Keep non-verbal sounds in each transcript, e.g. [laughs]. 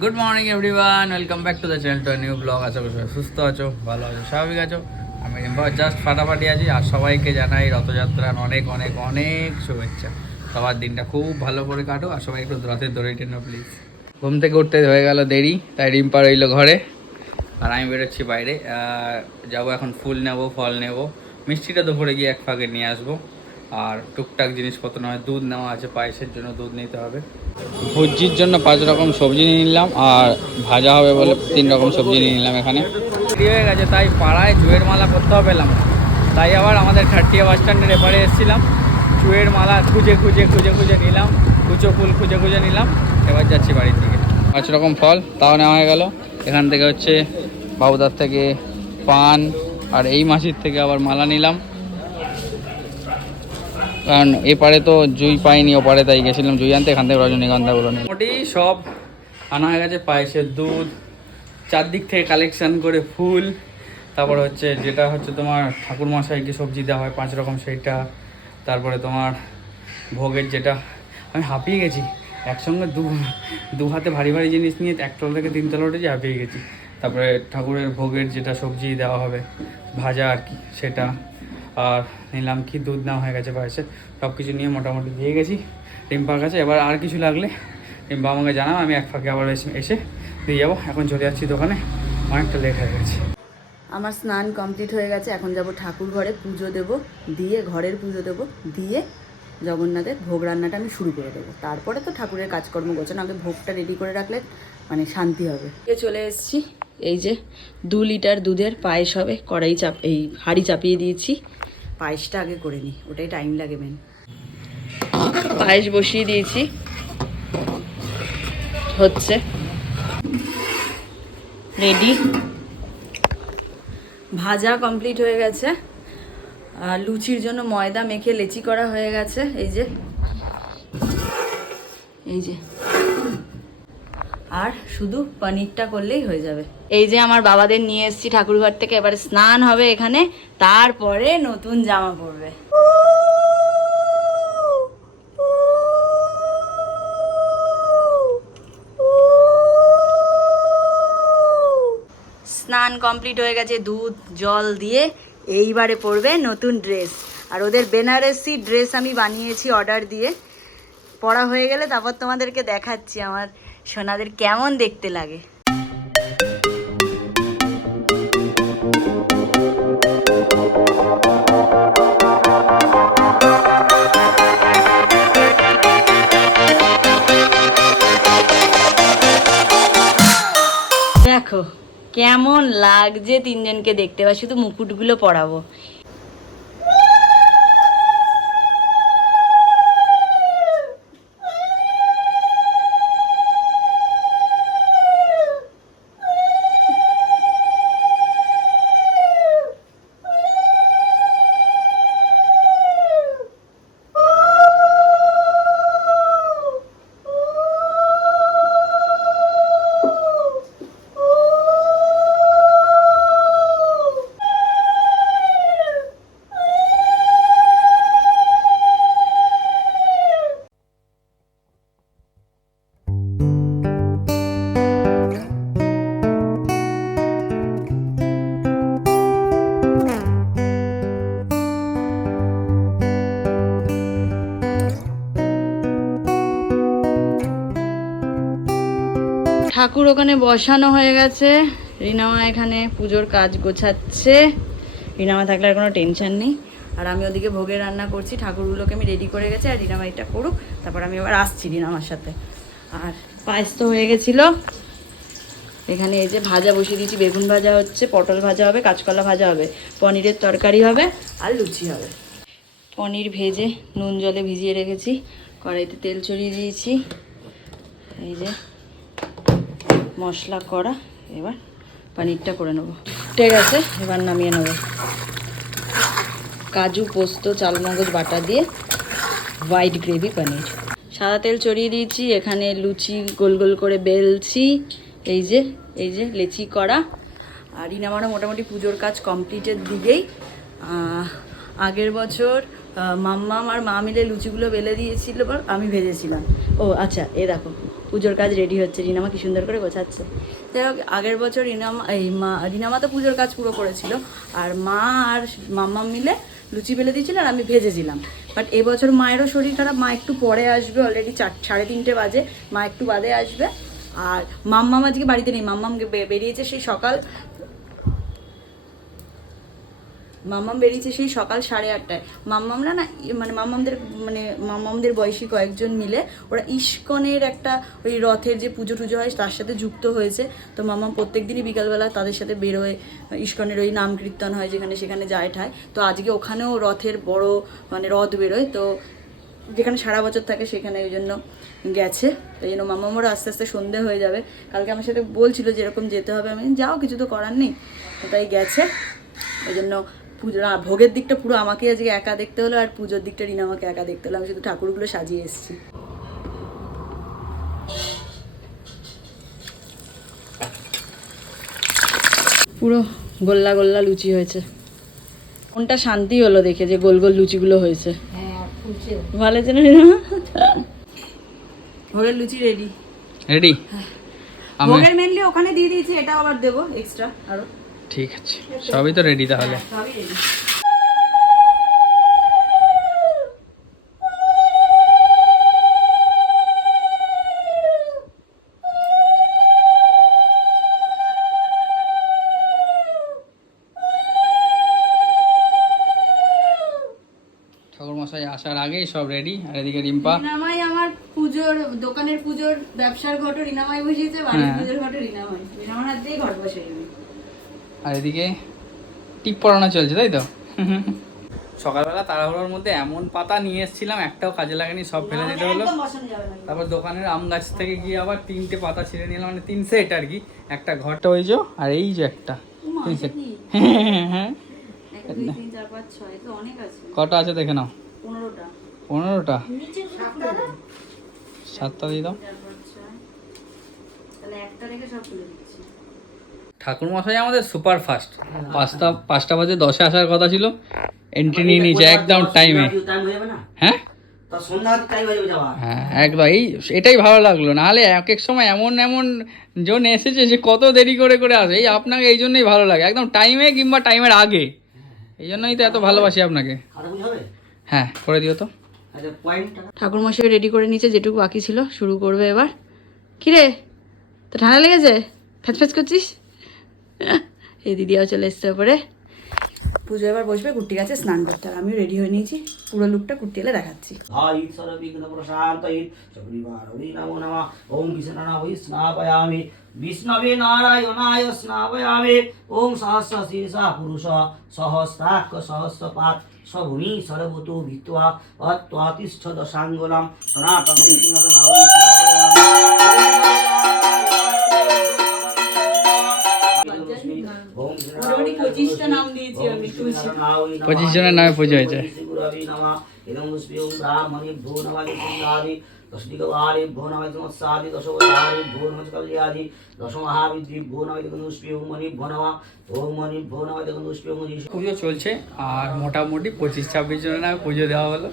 Good morning everyone welcome back to the channel to new blog সবাই সুস্থ আছো, ভালো আছো, স্বাভাবিক আছো। আমি জাস্ট ফাটাফাটি আছি আর সবাইকে জানাই রথযাত্রার অনেক অনেক অনেক শুভেচ্ছা। সবার দিনটা খুব ভালো করে কাটো আর সবাই একটু রথের দড়ি টেনো প্লিজ ঘুম থেকে উঠতে হয়ে গেল দেরি, তাই রিম্পা রইল ঘরে আর আমি বেরোচ্ছি বাইরে। যাব এখন ফুল নেব, ফল নেব। মিষ্টিটা দুপুরে গিয়ে এক ফাঁকে নিয়ে আসব। আর টুকটাক জিনিসপত্র নয়, দুধ নেওয়া আছে, পায়েসের জন্য দুধ নিতে হবে। ভুজির জন্য পাঁচ রকম সবজি নিয়ে নিলাম, আর ভাজা হবে বলে তিন রকম সবজি নিয়ে নিলাম এখানে। হয়ে গেছে, তাই পাড়ায় চুয়ের মালা করতে হবে পেলাম না। তাই আবার আমাদের খাটিয়া বাস স্ট্যান্ডের এপারে এসেছিলাম। চুয়ের মালা খুঁজে খুঁজে খুঁজে খুঁজে নিলাম, কুচো ফুল খুঁজে খুঁজে নিলাম, এবার যাচ্ছি বাড়ির দিকে। পাঁচ রকম ফল, তাও নেওয়া হয়ে গেল। এখান থেকে হচ্ছে বাবুদার থেকে পান, আর এই মাসির থেকে আবার মালা নিলাম। কারণ এপারে তো জুই পাইনি ওপারে তাই গেছিলাম জুই আনতে, এখান থেকে রজনীগন্ধাগুলো নিয়ে। মোটামুটি সব আনা হয়ে গেছে, পায়েসের দুধ, চারদিক থেকে কালেকশন করে ফুল, তারপর হচ্ছে যেটা হচ্ছে তোমার ঠাকুর মশাইকে সবজি দেওয়া হয়, পাঁচ রকম সেইটা, তারপরে তোমার ভোগের যেটা, আমি হাঁপিয়ে গেছি। একসঙ্গে দু দু হাতে ভারী ভারী জিনিস নিয়ে একতলা থেকে তিনতলা উঠেছি হাঁপিয়ে গেছি। তারপরে ঠাকুরের ভোগের যেটা সবজি দেওয়া হবে, ভাজা আর কি, সেটা। আর নিলাম কি দুধ নেওয়া হয়ে গেছে পায়েসে সব কিছু নিয়ে মোটামুটি দিয়ে গেছি। রিম্পার কাছে? এবার আর কিছু লাগলে রিম্পা আমাকে জানাও আমি এক ফাঁকে আবার এসে এসে দিয়ে যাব। এখন চলে যাচ্ছি দোকানে। অনেকটা লেট হয়ে গেছে। আমার স্নান কমপ্লিট হয়ে গেছে। এখন যাব ঠাকুর ঘরে পুজো দেব দিয়ে ঘরের পুজো দেব দিয়ে জগন্নাথের ভোগ রান্নাটা আমি শুরু করে দেবো। তারপরে তো ঠাকুরের কাজকর্ম গোছানো। আগে ভোগটা রেডি করে রাখলে মানে শান্তি হবে। চলে এসেছি। এই যে দু লিটার দুধের পায়েস হবে কড়াই চাপ এই হাঁড়ি চাপিয়ে দিয়েছি। পায়েসটা আগে করে নিই ওটাই টাইম লাগে মেন পায়েস বসিয়ে দিয়েছি। হচ্ছে। রেডি ভাজা কমপ্লিট হয়ে গেছে। আর লুচির জন্য ময়দা মেখে লেচি করা হয়ে গেছে এই যে। এই যে। আর শুধু পনিরটা করলেই হয়ে যাবে। এই যে আমার বাবাদের নিয়ে এসেছি ঠাকুরঘর থেকে, এবারে স্নান হবে এখানে, তারপরে নতুন জামা পরবে। স্নান কমপ্লিট হয়ে গেছে, দুধ, জল দিয়ে এইবারে পরবে নতুন ড্রেস। আর ওদের বেনারসি ড্রেস আমি বানিয়েছি অর্ডার দিয়ে। পড়া হয়ে গেলে তারপর তোমাদেরকে দেখাচ্ছি আমার সোনাদের কেমন দেখতে লাগে। দেখো, কেমন লাগছে তিনজনকে দেখতে, বা শুধু মুকুটগুলো পরাবো ঠাকুর ওখানে বসানো হয়ে গেছে। রিনামা এখানে পুজোর কাজ গোছাচ্ছে। রিনামা থাকলে আর কোনো টেনশন নেই। আর আমি ওদিকে ভোগের রান্না করছি। ঠাকুরগুলোকে আমি রেডি করে গেছি, আর রিনামা এটা করুক। তারপর আমি এবার আসছি রিনামার সাথে। আর পায়েস তো হয়ে গেছিল। এখানে এই যে ভাজা বসিয়ে দিয়েছি। বেগুন ভাজা হচ্ছে, পটল ভাজা হবে, কাঁচকলা ভাজা হবে। পনিরের তরকারি হবে, আর লুচি হবে। পনির ভেজে নুন জলে ভিজিয়ে রেখেছি। কড়াইতে তেল ছড়িয়ে দিয়েছি। এই যে মশলা করা, এবার পানিরটা করে নেব। ঠিক আছে, এবার নামিয়ে নেব। কাজু, পোস্ত, চালমগজ, বাটা দিয়ে হোয়াইট গ্রেভি পনির। সাদা তেল চড়িয়ে দিয়েছি, এখানে লুচি গোল গোল করে বেলছি, এই যে এই যে লেচি করা। আর ইনামারও মোটামুটি পুজোর কাজ কমপ্লিটের দিকেই। আগের বছর আহ, মাম্মাম আর মা মিলে লুচিগুলো বেলে দিয়েছিল এবার আমি ভেজেছিলাম। ও আচ্ছা এ দেখো পুজোর কাজ রেডি হচ্ছে রিনামা কি সুন্দর করে গোছাচ্ছে। যাই হোক আগের বছর রিনামা এই মা রিনামা তো পুজোর কাজ পুরো করেছিল আর মা আর মাম্মা মিলে লুচি বেলে দিয়েছিল আর আমি ভেজেছিলাম। বাট এবছর মায়েরও শরীর খারাপ মা একটু পরে আসবে অলরেডি চার সাড়ে তিনটে বাজে মা একটু বাদে আসবে। আর মাম্মাম আজকে বাড়িতে নেই মাম্মাম বেরিয়েছে সেই সকাল মাম্মাম বেরিয়েছে সেই সকাল সাড়ে আটটায়। মাম্মামরা না মানে মাম্মামদের মানে মাম্মামদের বয়সী কয়েকজন মিলে ওরা ইস্কনের একটা ওই রথের যে পুজো টুজো হয় তার সাথে যুক্ত হয়েছে। তো মাম্মাম প্রত্যেক দিনই বিকালবেলা তাদের সাথে বেরোয় ইস্কনের ওই নাম কীর্তন হয় যেখানে সেখানে যায় ঠায়। তো আজকে ওখানেও রথের বড় মানে রথ বেরোয়। তো যেখানে সারা বছর থাকে সেখানে ওই জন্য গেছে। তো এই জন্য মামামোরা আস্তে আস্তে সন্ধে হয়ে যাবে। কালকে আমার সাথে বলছিল যে এরকম যেতে হবে। আমি যাও, কিছু তো করার নেই। তাই গেছে। ওই জন্য পুজো ভোগের দিকটা পুরো আমাকে আজকে একা দেখতে হলো আর পুজোর দিকটা রিনা আমাকে একা দেখতে হলো। আমি শুধু ঠাকুরগুলো সাজিয়ে এসেছি। পুরো গোল্লা গোল্লা লুচি হয়েছে। কোনটা শান্তি হলো দেখে যে গোল গোল লুচিগুলো হয়েছে। ভালো আছে না? রিনা? ভোগের লুচি রেডি রেডি আমি ভোগের মেনলি ওখানে দিয়ে দিয়েছি এটা আবার দেবো এক্সট্রা আরও। ঠিক আছে। সবই তো রেডি তাহলে। মশাই আসার আগেই সব রেডি আর এদিকে রিম্পা। রিনামাই আমার পুজোর দোকানের পুজোর ব্যবসার ঘট রিনামাই বসিয়েছে বাড়ির হ্যাঁ। পুজোর ঘট রিনামাই। রিনামার হাত দিয়ে আর এদিকে টিপ পড়ানো চলছে তাই তো? সকালবেলা তাড়াহুড়োর মধ্যে এমন পাতা নিয়ে এসেছিলাম একটাও কাজে লাগেনি সব ফেলে দিতে হলো। তারপর দোকানের আম গাছ থেকে গিয়ে আবার তিনটে পাতা ছিঁড়ে নিলাম মানে তিন সেট আর কি। একটা ঘরটা ওই যে আর এই যে একটা। তিন সেট। হ্যাঁ। এক, দুই, তিন, চার, পাঁচ, ছয়, তো অনেক আছে। কটা আছে দেখে নাও। পনেরোটা। সাতটা। দিয়ে দাও। একটা রেখে সব তুলে। ঠাকুর মশাই আমাদের সুপার ফাস্ট পাঁচটা পাঁচটা বাজে দশে আসার কথা ছিল। এন্ট্রি নিয়ে নিয়েছে একদম টাইমে টাইম হয়ে যাবে না? হ্যাঁ? হয়ে হ্যাঁ একদম। এই এটাই ভালো লাগল। নাহলে এক এক সময় এমন এমন জন এসেছে যে কত দেরি করে করে আসে। এই আপনাকে এই জন্যই ভালো লাগে। একদম টাইমে কিংবা টাইমের আগে। এই জন্যই তো এত ভালোবাসি আপনাকে। খাতা বুঝ হবে হ্যাঁ করে দিও তো। আচ্ছা পয়েন্ট ঠাকুর মশাই রেডি করে নিচে যেটুকু বাকি ছিল শুরু করবে এবার। কিরে তো ঠান্ডা লেগেছে? ফ্যাচ ফ্যাচ করছিস? [laughs] এই দিদিও চলে এসছে পরে পুজো এবার বসবে কুর্তি গাছে স্নান করতে আর আমিও রেডি হয়ে নিয়েছি। পুরো লুকটা কুর্তি এলে দেখাচ্ছি। ওম কৃষ্ণায় ওই স্নাপয়ামি। বিষ্ণবে নারায়ণায় স্নাপয়ামি। ওম সহস্র শীর্ষা পুরুষ সহস্রাক্ষ সহস্রপাত। সভূমি সর্বতো ভিত্ত্বা অত্বাতিষ্ঠ দশাঙ্গুলাম। সনাতন মোটামুটি 25টা নাম দিয়েছি আমি, তুলসী। পঁচিশ জনের নামে পুজো হয়েছে। পুজো চলছে আর মোটামুটি পঁচিশ ছাব্বিশ জনের নামে পুজো দেওয়া হলো।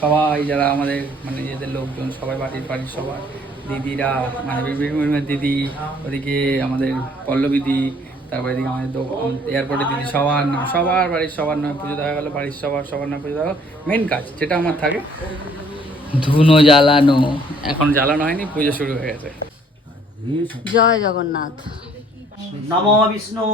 সবাই যারা আমাদের মানে নিজেদের লোকজন সবাই বাড়ির বাড়ির সবাই দিদিরা মানে বিভিন্ন দিদি ওদিকে আমাদের পল্লবী দি তারপরে এদিকে আমাদের এয়ারপোর্টে দিদি সবার নাম সবার বাড়ির সবার নামে পুজো দেওয়া গেলো বাড়ির সবার সবার নামে পুজো দেওয়া মেন কাজ যেটা আমার থাকে ধুনো জ্বালানো। এখন জ্বালানো হয়নি পুজো শুরু হয়ে গেছে। জয় জগন্নাথ। নমো বিষ্ণু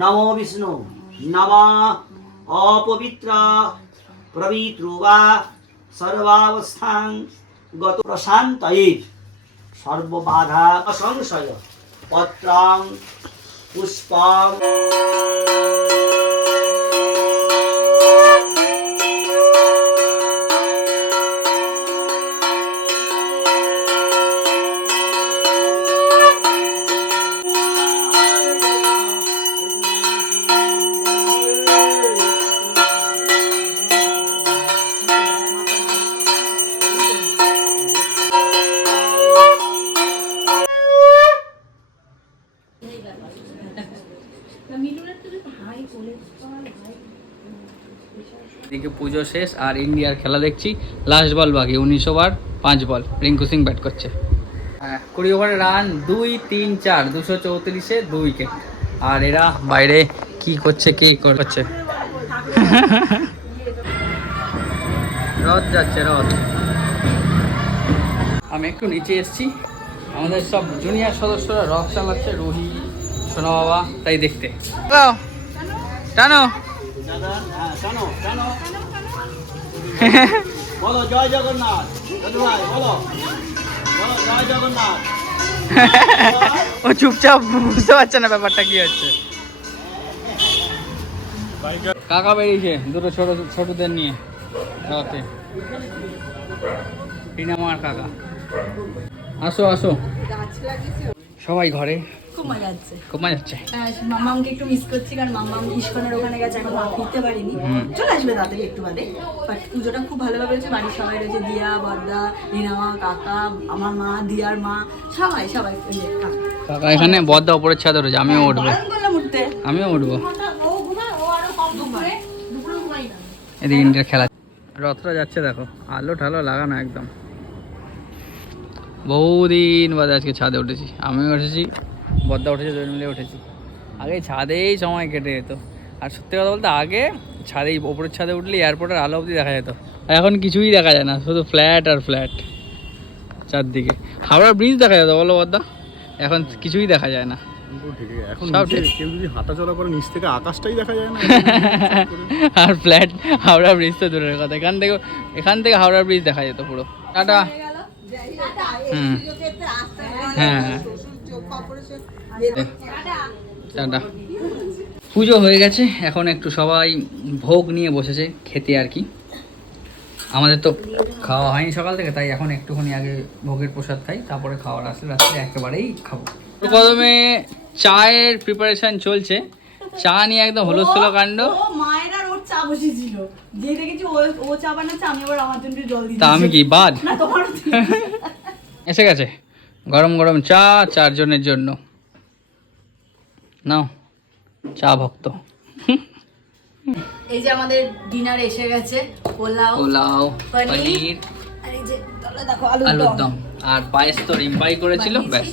নমো বিষ্ণু নমা অপবিত্র পবিত্রুবা সর্বাবস্থান গত প্রশান্তয়ে সর্ববাধা সংশয় পত্রাং os palmos. পুজো শেষ আর ইন্ডিয়ার খেলা দেখছি। লাস্ট বল বাকি উনিশ ওভার পাঁচ বল রিঙ্কু সিং ব্যাট করছে। হ্যাঁ, কুড়ি ওভারে রান দুই তিন চার দুশো চৌত্রিশে দুই উইকেট আর এরা বাইরে কি করছে কে করছে? রথ যাচ্ছে রথ। আমি একটু নিচে এসছি। আমাদের সব জুনিয়র সদস্যরা রথ চালাচ্ছে রোহি সোনা বাবা তাই দেখতে। টানো। বলো জয় জগন্নাথ। বলো। বলো জয় জগন্নাথ। ও চুপচাপ বুঝতে পারছে না ব্যাপারটা কি হচ্ছে। কাকা বেরিয়েছে দুটো ছোট ছোটদের নিয়ে টিনামার কাকা। আসো আসো। সবাই ঘরে। খুব হ্যাঁ, একটু মিস করছি কারণ ইস্কনের ওখানে গেছে এখন মা ফিরতে পারিনি। চলে আসবে তাড়াতাড়ি একটু বাদে। বাট পুজোটা খুব ভালোভাবে হয়েছে বাড়ির সবাই রয়েছে দিয়া বর্দা রিনামা কাকা আমার মা দিয়ার মা সবাই সবাই কাকা। কাকা এখানে বদ্দা উপরের ছাদে রয়েছে আমিও উঠবো। করলাম উঠতে। আমিও উঠবো। কম এদিকে ইন্ডিয়ার খেলা। রথটা যাচ্ছে দেখো আলো ঠালো লাগানো একদম। বহুদিন বাদে আজকে ছাদে উঠেছি আমিও উঠেছি বদ্দা উঠেছে দুজন মিলে উঠেছি। আগে ছাদেই সময় কেটে যেত। আর সত্যি কথা বলতে আগে ছাদেই ওপরের ছাদে উঠলে এয়ারপোর্টের আলো অবধি দেখা যেত। আর এখন কিছুই দেখা যায় না শুধু ফ্ল্যাট আর ফ্ল্যাট চারদিকে। হাওড়া ব্রিজ দেখা যেত বলো বদ্দা? এখন কিছুই দেখা যায় না। এখন। কেউ যদি হাঁটা চলা করে নিচ থেকে আকাশটাই দেখা যায় না। [laughs] আর ফ্ল্যাট হাওড়া ব্রিজ তো দূরের কথা। এখান থেকে এখান থেকে হাওড়া ব্রিজ দেখা যেত পুরো। টাটা। হুম। হ্যাঁ হ্যাঁ। টাটা। পুজো হয়ে গেছে এখন একটু সবাই ভোগ নিয়ে বসেছে খেতে আর কি। আমাদের তো খাওয়া হয়নি সকাল থেকে তাই এখন একটুখানি আগে ভোগের প্রসাদ খাই তারপরে খাওয়ার আসলে রাত্রে একেবারেই খাব। প্রথমে চায়ের প্রিপারেশন চলছে। চা নিয়ে একদম হলস্থল কাণ্ড। তা আমি কি বাদ? এসে গেছে। গরম গরম চা চারজনের জন্য। নাও চা ভক্ত। এই যে আমাদের ডিনার এসে গেছে পোলাও পোলাও পনির, আর এই যে দেখো আলুর দম। আর পায়েস তো রিম্পাই করেছিল ব্যাস।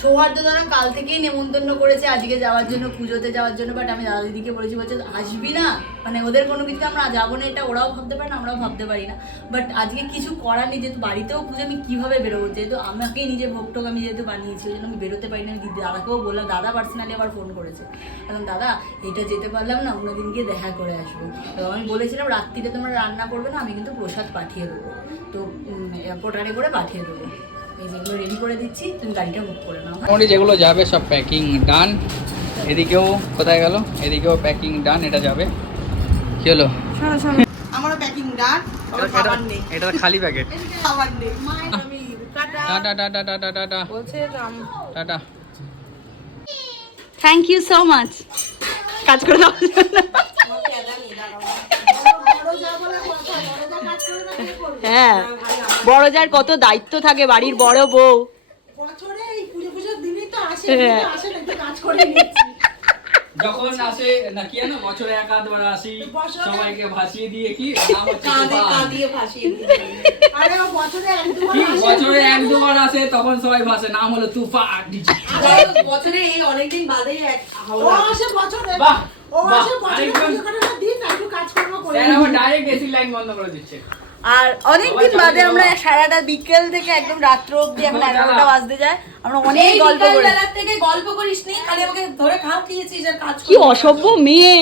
সৌহার্দ্য দ্বারা কাল থেকেই নেমন্তন্ন করেছে। আজকে যাওয়ার জন্য, পুজোতে যাওয়ার জন্য বাট আমি দাদা দিদিকে বলেছি, বলছে, আসবি না? মানে ওদের কোনো কিছু আমরা যাব না, এটা ওরাও ভাবতে পারে না, আমরাও ভাবতে পারি না। বাট আজকে কিছু করার নেই, যেহেতু বাড়িতেও পুজো, আমি কীভাবে বেরোবো? যেহেতু আমাকেই নিজে ভোগ টোক আমি যেহেতু বানিয়েছি, ওই জন্য আমি বেরোতে পারি না। দিদি, দাদাকেও বললাম, দাদা পার্সোনালি আবার ফোন করেছে। কারণ দাদা, এটা যেতে পারলাম না, অন্য দিন গিয়ে দেখা করে আসব। তো আমি বলেছিলাম, রাত্রিতে তোমরা রান্না করবে না, আমি কিন্তু প্রসাদ পাঠিয়ে দেবো। তো পোটারে করে পাঠিয়ে দেবো। এই যেগুলো রেডি করে দিচ্ছি তুমি গাড়িটা বুক করে নাও? মোটামুটি যেগুলো যাবে সব প্যাকিং ডান এদিকেও কোথায় গেল? এদিকেও প্যাকিং ডান এটা যাবে। কি হলো? আমারও প্যাকিং ডান এটা- খালি প্যাকেট খাবার নেই। আমি tata tata tata tata tata বলছে tata thank you so much কাজ করে দাও। হ্যাঁ বড় যার কত দায়িত্ব থাকে বাড়ির বড় বউ। হ্যাঁ। যখন আসে না কি বছরে এক আধবার আসি সবাইকে ভাসিয়ে দিয়ে কি নাম হচ্ছে কাঁদে তুফান। কাঁদিয়ে ভাসিয়ে দিচ্ছি আরে ও বছরে এক দুবার আসে তখন সবাই ভাসে নাম হলো তুফান বছরে এই অনেকদিন বাদেই এক ও আসে বছরে। বাহ কাজকর্ম করে। স্যার আমার ডাইরেক্ট এসি লাইন বন্ধ করে দিচ্ছে। আর অনেকদিন বাদে আমরা সারাটা বিকেল থেকে একদম রাত্র অব্দি এখন এগারোটা বাজতে যায়। আমরা অনেক গল্প করি। থেকে গল্প করিস নি খালি আমাকে ধরে খাও খেয়েছিস আর কাজ কি অসভ্য মেয়ে।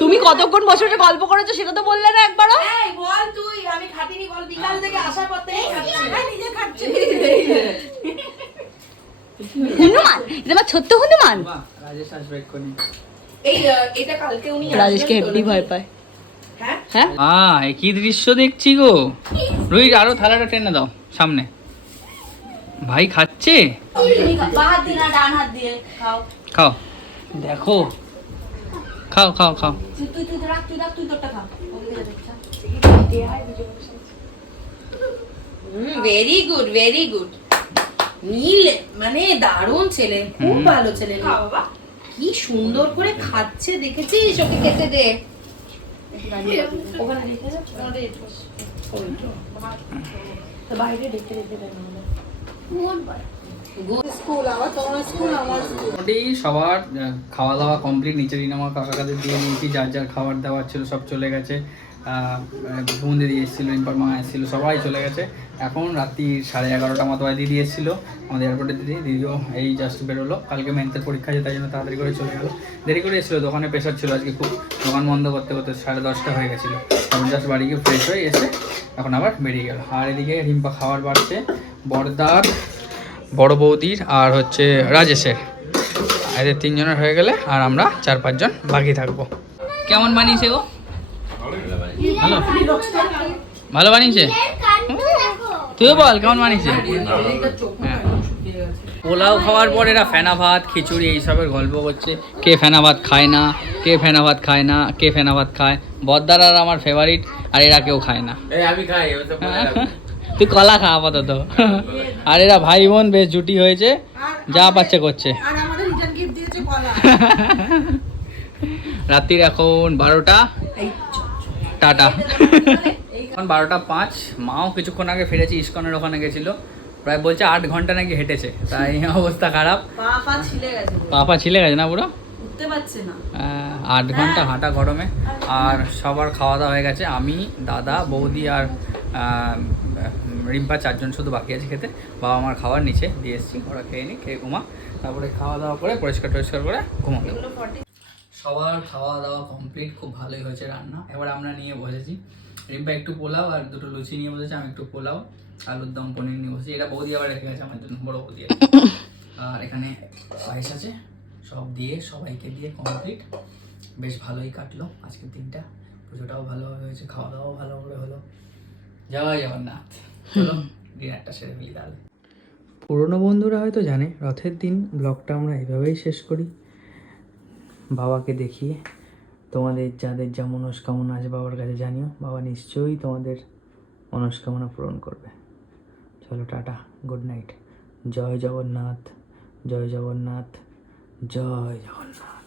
তুমি কতক্ষণ বছরে গল্প করেছ সেটা তো বললে না একবারও। এই বল তুই আমি খাটিনি বল বিকাল থেকে আসার পর থেকে খাচ্ছি। হ্যাঁ, নিজে খাচ্ছি। হনুমান এটা আমার ছোট্ট হনুমান। রাজেশ আসবে এক্ষুনি এই এটা কালকে উনি রাজেশকে হেভি ভয় পায়। হ্যাঁ? হ্যাঁ? কি দৃশ্য দেখছি গো। রোহিত আরও থালাটা টেনে দাও সামনে। ভাই খাচ্ছে? খাও। খাও। দেখো। খাও খাও খাও। Very good very good Neel মানে দারুণ ছেলে খুব ভালো ছেলে। কি সুন্দর করে খাচ্ছে দেখেছিস? ওকে খেতে দে। সবার খাওয়া দাওয়া কমপ্লিট নিচে রিনামা কাকা কাদের দিয়ে নিয়েছি, যার যার খাবার দাবার ছিল সব চলে গেছে। বোনদের দিয়ে এসেছিল রিম্পার মা এসেছিল, সবাই চলে গেছে। এখন রাত্রি সাড়ে এগারোটা মতো দিদি এসেছিল, আমাদের এয়ারপোর্টে দিদি। দিদিও এই জাস্ট বেরোলো। কালকে ম্যান্থের পরীক্ষা আছে, তাই জন্য তাড়াতাড়ি করে চলে গেলো। দেরি করে এসেছিল, দোকানে প্রেশার ছিল আজকে খুব। দোকান বন্ধ করতে করতে সাড়ে দশটা হয়ে গেছিল। এখন জাস্ট বাড়ি গিয়ে ফ্রেশ হয়ে এসে এখন আবার বেরিয়ে গেল। আর এদিকে রিম্পা খাবার বাড়ছে বড়দার বড় বৌদির আর হচ্ছে রাজেশের। এদের তিনজনের হয়ে গেলে আর আমরা চার পাঁচজন বাকি থাকব। কেমন বানিয়েছে গো? ভালো। ভালো বানিয়েছে? তুইও বল কেমন বানিয়েছে। পোলাও খাওয়ার পর এরা ফেনা ভাত খিচুড়ি এইসবের গল্প করছে। কে ফেনা ভাত খায় না কে ফেনা ভাত খায় না কে ফেনা ভাত খায়। বদ্দার আর আমার ফেভারিট আর এরা কেউ খায় না। আমি খাই তুই কলা খা আপাতত। আর এরা ভাই বোন বেশ জুটি হয়েছে যা পাচ্ছে করছে। রাত্রির এখন বারোটা। টাটা। এখন বারোটা পাঁচ মাও কিছুক্ষণ আগে ফিরেছে ইস্কনের ওখানে গেছিল। প্রায় বলছে আট ঘণ্টা নাকি হেঁটেছে তাই অবস্থা খারাপ। পাপা ছিলে গেছে না পুরো? আহ, আট ঘণ্টা হাঁটা গরমে। আর সবার খাওয়া দাওয়া হয়ে গেছে। আমি দাদা বৌদি আর রিম্পা চারজন শুধু বাকি আছে খেতে। বাবা আমার খাবার নিচে দিয়ে এসেছি ওরা খেয়ে নি খেয়ে ঘুমা তারপরে খাওয়া দাওয়া করে পরিষ্কার টরিষ্কার করে ঘুমাতে সবার খাওয়া দাওয়া কমপ্লিট খুব ভালোই হয়েছে রান্না। এবার আমরা নিয়ে বসেছি। রিম্পা একটু পোলাও আর দুটো লুচি নিয়ে বসেছে, আমি একটু পোলাও, আলুর দম, পনির নিয়ে বসেছি। এটা বৌদি আবার রেখে গেছে, আমার জন্য বড় বৌদি। আর এখানে পায়েস আছে, সব দিয়ে সবাইকে দিয়ে কমপ্লিট বেশ ভালোই কাটলো আজকের দিনটা। পুজোটাও ভালোভাবে হয়েছে খাওয়া দাওয়াও ভালোভাবে হলো। জয় জগন্নাথ। চলো, ডিনারটা সেরে ফেলি তাহলে। পুরনো বন্ধুরা হয়তো জানে, রথের দিন ব্লগটা আমরা এইভাবেই শেষ করি। বাবাকে দেখিয়ে তোমাদের যাদের যা মনস্কামনা আছে বাবার কাছে জানিও। বাবা নিশ্চয়ই তোমাদের মনস্কামনা পূরণ করবে। চলো টাটা গুড নাইট জয় জগন্নাথ জয় জগন্নাথ জয় জগন্নাথ।